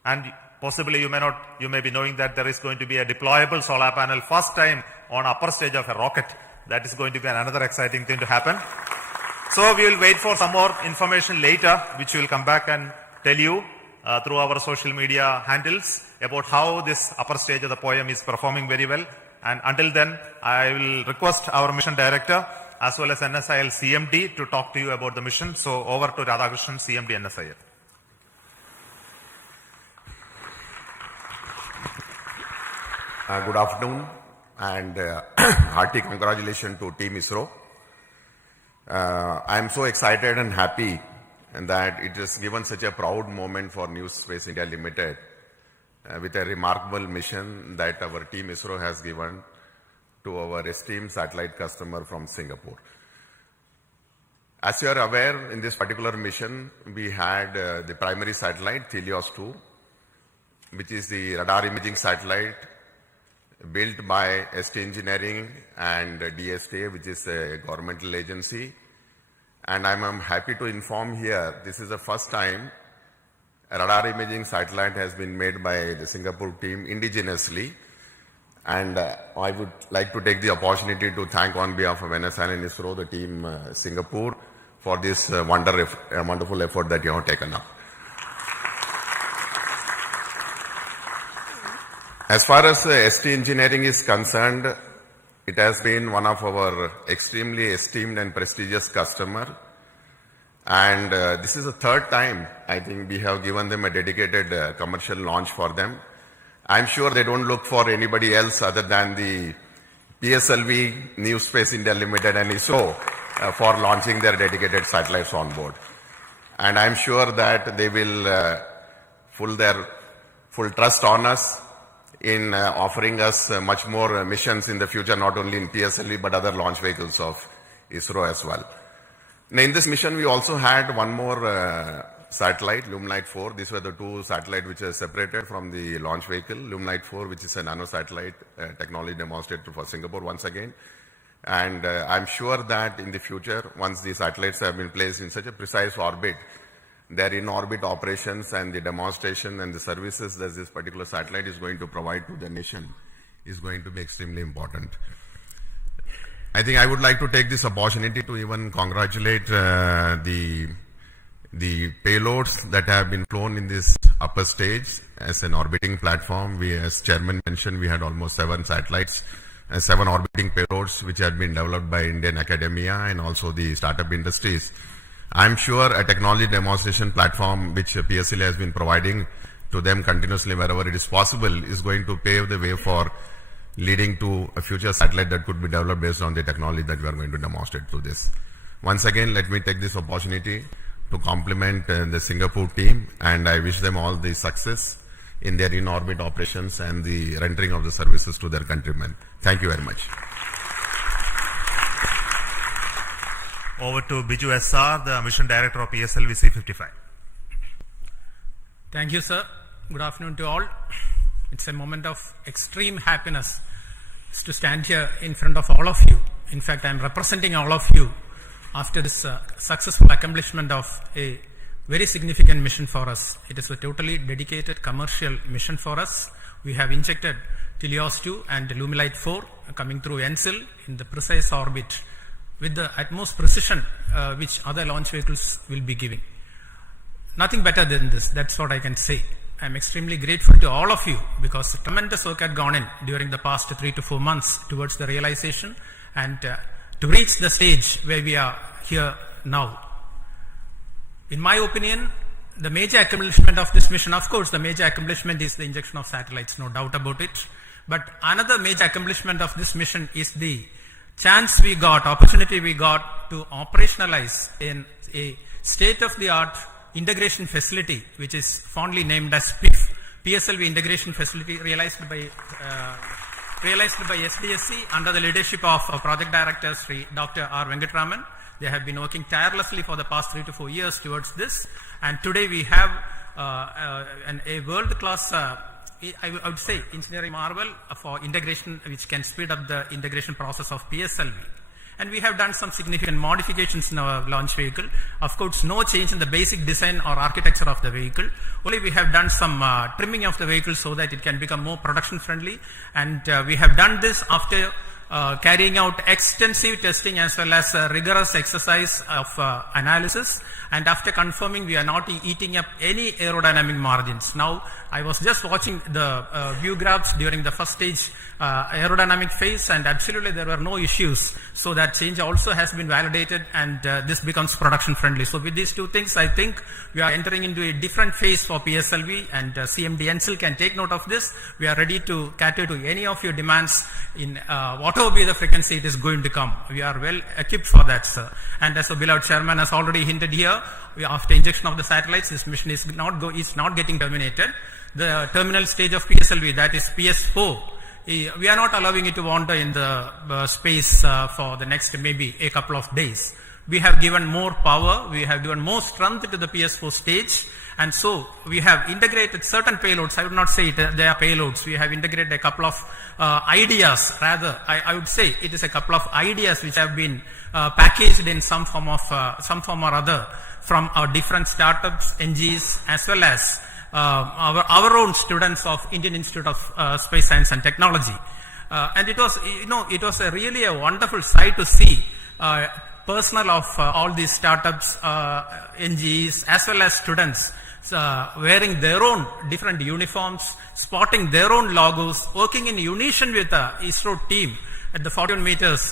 And possibly you may be knowing that there is going to be a deployable solar panel first time on upper stage of a rocket. That is going to be another exciting thing to happen. So we will wait for some more information later, which we will come back and tell you through our social media handles about how this upper stage of the poem is performing very well. And until then, I will request our mission director as well as NSIL CMD to talk to you about the mission. So over to Radhakrishnan, CMD NSIL. Good afternoon and hearty congratulations to Team ISRO. I am so excited and happy that it has given such a proud moment for New Space India Limited with a remarkable mission that our Team ISRO has given to our esteemed satellite customer from Singapore. As you are aware, in this particular mission, we had the primary satellite, TeLEOS-2, which is the radar imaging satellite built by ST Engineering and DSTA, which is a governmental agency. And I'm happy to inform here, this is the first time a radar imaging satellite has been made by the Singapore team indigenously. And I would like to take the opportunity to thank on behalf of NSN and ISRO, the team Singapore, for this wonderful effort that you have taken up. As far as ST Engineering is concerned, it has been one of our extremely esteemed and prestigious customer. And this is the third time, I think, we have given them a dedicated commercial launch for them. I'm sure they don't look for anybody else other than the PSLV New Space India Limited and ISRO for launching their dedicated satellites on board. And I'm sure that they will put their full trust on us in offering us much more missions in the future, not only in PSLV but other launch vehicles of ISRO as well. Now, in this mission, we also had one more satellite, Lumelite 4. These were the two satellites which are separated from the launch vehicle. Lumelite 4, which is a nano satellite technology demonstrated for Singapore once again. And I'm sure that in the future, once these satellites have been placed in such a precise orbit, their in-orbit operations and the demonstration and the services that this particular satellite is going to provide to the nation is going to be extremely important. I think I would like to take this opportunity to even congratulate the payloads that have been flown in this upper stage as an orbiting platform. We, as Chairman mentioned, we had almost 7 satellites and 7 orbiting payloads which had been developed by Indian academia and also the startup industries. I'm sure a technology demonstration platform which PSLV has been providing to them continuously wherever it is possible is going to pave the way for leading to a future satellite that could be developed based on the technology that we are going to demonstrate through this. Once again, let me take this opportunity to compliment the Singapore team, and I wish them all the success in their in-orbit operations and the rendering of the services to their countrymen. Thank you very much. Over to Biju SR, the Mission Director of PSLV-C55. Thank you, sir. Good afternoon to all. It's a moment of extreme happiness to stand here in front of all of you. In fact, I'm representing all of you after this successful accomplishment of a very significant mission for us. It is a totally dedicated commercial mission for us. We have injected TeLEOS-2 and Lumelite 4 coming through NSIL in the precise orbit with the utmost precision which other launch vehicles will be giving. Nothing better than this. That's what I can say. I'm extremely grateful to all of you because tremendous work had gone in during the past 3 to 4 months towards the realization and to reach the stage where we are here now. In my opinion, the major accomplishment of this mission, of course, the major accomplishment is the injection of satellites, no doubt about it. But another major accomplishment of this mission is the chance we got, opportunity we got to operationalize in a state-of-the-art integration facility, which is fondly named as PSLV Integration Facility, realized by SDSC under the leadership of Project Director Dr. R. Venkatraman. They have been working tirelessly for the past 3 to 4 years towards this, and today we have a world-class, I would say, engineering marvel for integration, which can speed up the integration process of PSLV. And we have done some significant modifications in our launch vehicle. Of course, no change in the basic design or architecture of the vehicle. Only we have done some trimming of the vehicle so that it can become more production friendly. And we have done this after carrying out extensive testing as well as rigorous exercise of analysis. And after confirming we are not eating up any aerodynamic margins. Now, I was just watching the view graphs during the first stage aerodynamic phase, and absolutely there were no issues. So that change also has been validated, and this becomes production friendly. So with these two things, I think we are entering into a different phase for PSLV, and CMD NSIL can take note of this. We are ready to cater to any of your demands in whatever be the frequency it is going to come. We are well equipped for that, sir. And as the beloved chairman has already hinted here, after injection of the satellites, this mission is not getting terminated. The terminal stage of PSLV, that is PS4, we are not allowing it to wander in the space for the next maybe a couple of days. we have given more power, we have given more strength to the PS4 stage, and so we have integrated certain payloads. I would not say they are payloads. We have integrated a couple of ideas, rather, I would say it is a couple of ideas which have been packaged in some form or other from our different startups, NGs, as well as our own students of Indian Institute of Space Science and Technology. And it was, it was really a wonderful sight to see personnel of all these startups, NGs, as well as students wearing their own different uniforms, spotting their own logos, working in unison with the ISRO team at the 41 meters,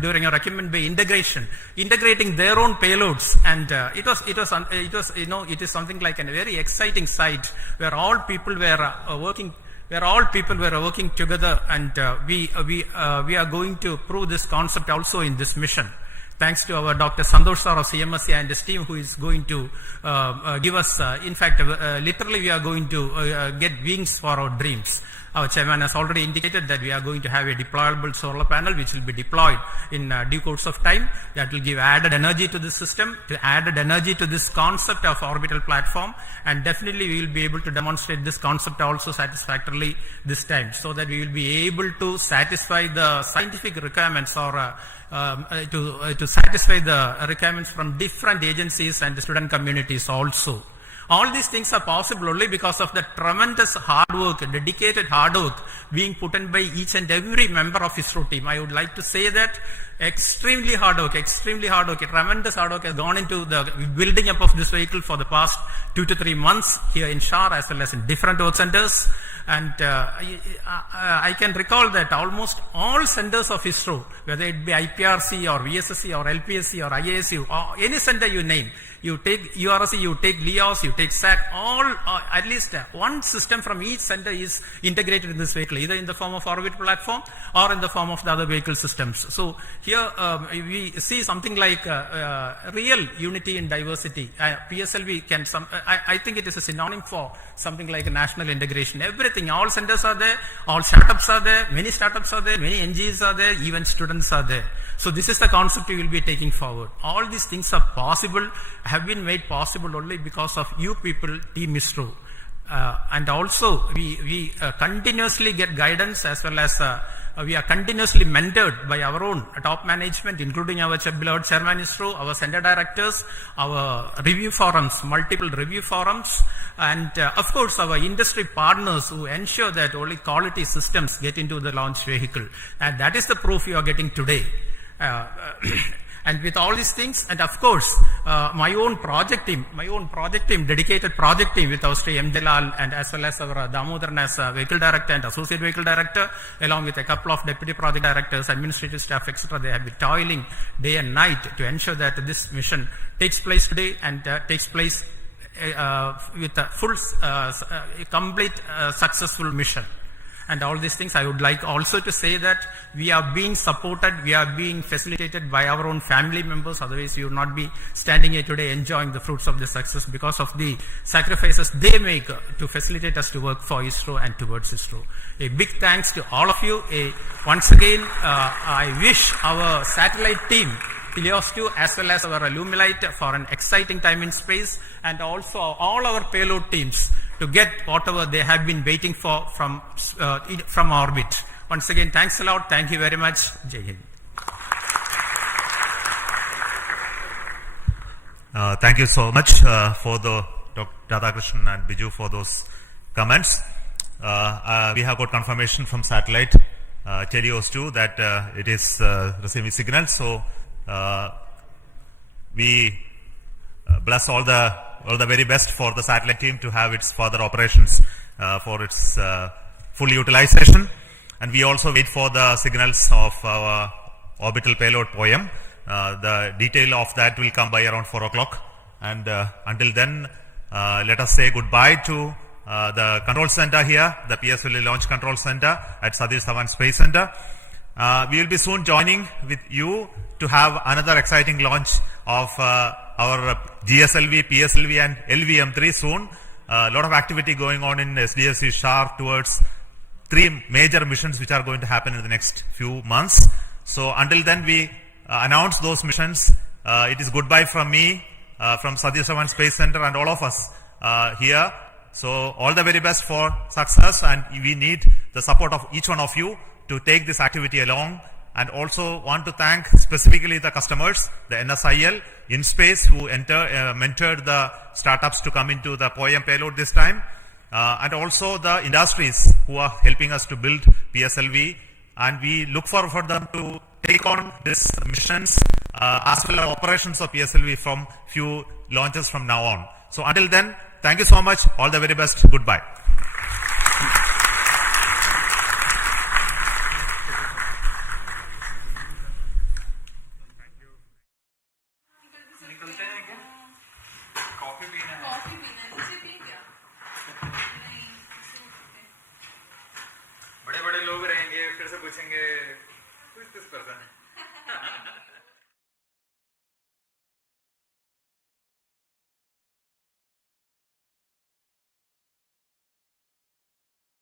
during a Recumbent Bay integration, integrating their own payloads, and it is something like a very exciting sight where all people were working. Where all people were working together, and we are going to prove this concept also in this mission. Thanks to our Dr. Santosh Sir of CMSC and his team, who is going to give us, literally we are going to get wings for our dreams. Our chairman has already indicated that we are going to have a deployable solar panel which will be deployed in due course of time. That will give added energy to the system, added energy to this concept of orbital platform, and definitely we will be able to demonstrate this concept also satisfactorily this time, so that we will be able to satisfy the scientific requirements or to satisfy the requirements from different agencies and the student communities also. All these things are possible only because of the tremendous hard work, dedicated hard work being put in by each and every member of ISRO team. I would like to say that extremely hard work, tremendous hard work has gone into the building up of this vehicle for the past 2 to 3 months here in SHAR as well as in different work centers. And I can recall that almost all centers of ISRO, whether it be IPRC or VSSC or LPSC or IASU or any center you name, you take URSC, you take LEOS, you take SAC, all at least one system from each center is integrated in this vehicle, either in the form of orbit platform or in the form of the other vehicle systems. So here we see something like real unity in diversity. PSLV can I think it is a synonym for something like a national integration. Everything, all centers are there, all startups are there, many startups are there, many NGs are there, even students are there. So this is the concept we will be taking forward. All these things are possible, have been made possible only because of you people, Team ISRO. And also we continuously get guidance, as well as we are continuously mentored by our own top management, including our beloved Chairman ISRO, our center directors, our review forums, multiple review forums, and of course our industry partners who ensure that only quality systems get into the launch vehicle. And that is the proof you are getting today. And with all these things, and of course, my own project team, dedicated project team with our Sri M. Delal, and as well as our Damodaran as vehicle director and associate vehicle director, along with a couple of deputy project directors, administrative staff, etc. They have been toiling day and night to ensure that this mission takes place today and takes place with a full, complete, successful mission. And all these things, I would like also to say that we are being supported, we are being facilitated by our own family members. Otherwise, we would not be standing here today enjoying the fruits of the success because of the sacrifices they make to facilitate us to work for ISRO and towards ISRO. A big thanks to all of you. Once again, I wish our satellite team, TeLEOS-2, as well as our Lumilite, for an exciting time in space, and also all our payload teams to get whatever they have been waiting for from orbit. Once again, thanks a lot. Thank you very much. Jai Hind. Thank you so much for the Dr. Radhakrishnan and Biju for those comments. We have got confirmation from satellite TeLEOS-2 that it is receiving signals. So we bless all the very best for the satellite team to have its further operations for its full utilization. And we also wait for the signals of our orbital payload POEM. The detail of that will come by around 4 o'clock. And until then, let us say goodbye to the control center here, the PSLV Launch Control Center at Satish Dhawan Space Center. We will be soon joining with you to have another exciting launch of our GSLV, PSLV and LVM3 soon. A lot of activity going on in SDSC-SHAR towards 3 major missions which are going to happen in the next few months. So until then, we announce those missions. It is goodbye from me, from Satish Dhawan Space Center and all of us here. So all the very best for success, and we need the support of each one of you to take this activity along. And also want to thank specifically the customers, the NSIL, InSpace, who mentored the startups to come into the POEM payload this time, and also the industries who are helping us to build PSLV. And we look forward for them to take on these missions as well as operations of PSLV from few launches from now on. So until then, thank you so much. All the very best. Goodbye. बड़े बड़े लोग रहेंगे, फिर से पूछेंगे who is this person?